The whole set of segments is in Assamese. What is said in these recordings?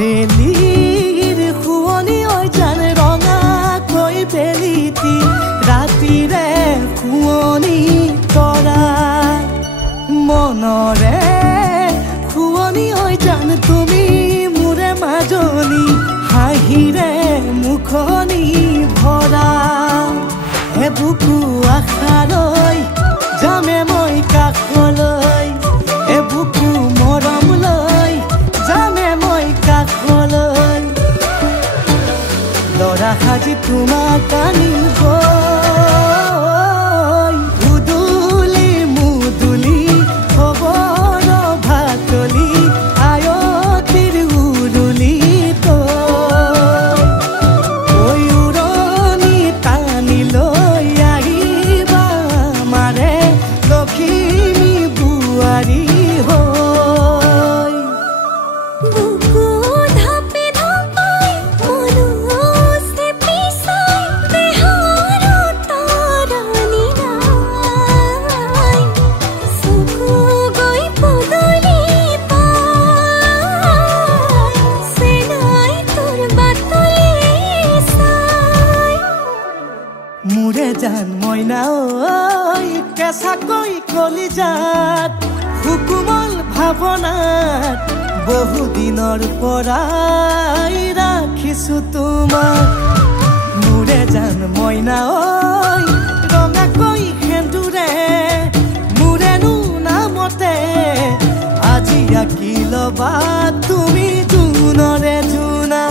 বেলিৰ শুৱনি ঐ জান ৰঙাকৈ বেলিতি ৰাতিৰে শুৱনি তৰা মনৰে শুৱনি ঐ জান তুমি মোৰে মাজনী হাঁহিৰে মুখনি ভৰা বুকু আশালৈ যামে মই কাষলৈ বুকু মৰম লৈ যামে মই কাষলৈ লৰা সাজি তোমাক আনিম উদুলি মুদুলি খবৰ ভাতলি আয়তিৰ উৰুলি উৰণি টানিলৈ আহিবা মাৰে লখিমী বোৱাৰী মোৰে জান মইনা ঐ কেঁচাকৈ কলিজাত সুকুমল ভাৱনাত বহুদিনৰ পৰাই ৰাখিছো তোমাক মোৰে জান মইনা ঐ ৰঙাকৈ সেন্দুৰে মোৰেনো নামতে আজি আঁকি ল'বা তুমি জোনৰে জোনা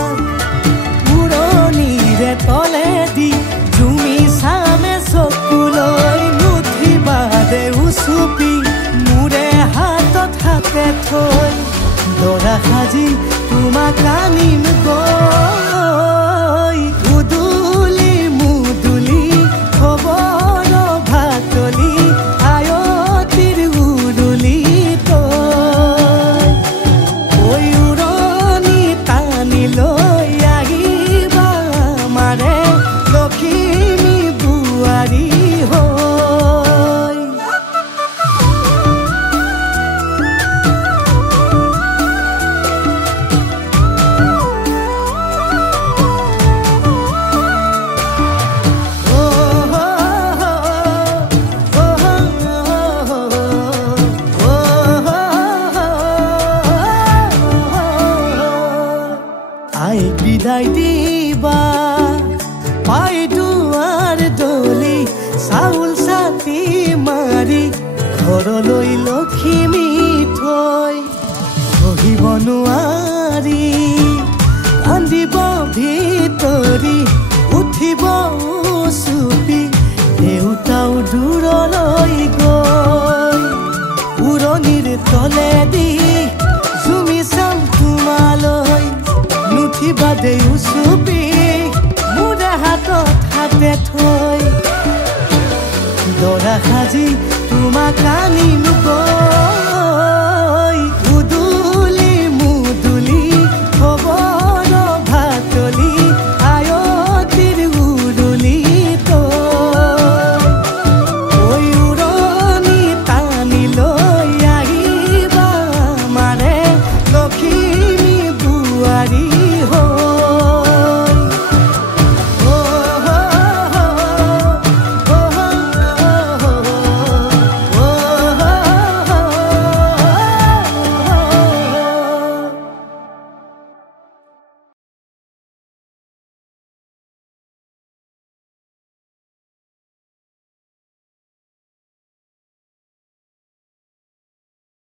উৰণিৰে তলেদি তুমি চামে চকুলৈ নুঠিবা দে উচুপি মোৰে হাতত হাতে থৈ দৰা সাজি তোমাক আনিম উদুলি মুদুলি খবৰ ভাতলি আয়তিৰ উৰুলি উৰণি টানিলৈ আহিবা মাৰে লখিমী বোৱাৰী আইক বিদায় দিবা পাই দুৱাৰ দলি চাউল চাতি মাৰি ঘৰলৈ লখিমী থৈ বহিব নোৱাৰি কান্দিব ভিতৰি উঠিব চুপি দেউতাও দূৰলৈ গৈ উৰণিৰ তলেদি জুমি চাম তোমালৈ নুঠিবা দে উচুপি মোৰে হাতত হাতে থৈ দৰা সাজি তোমাক আনিম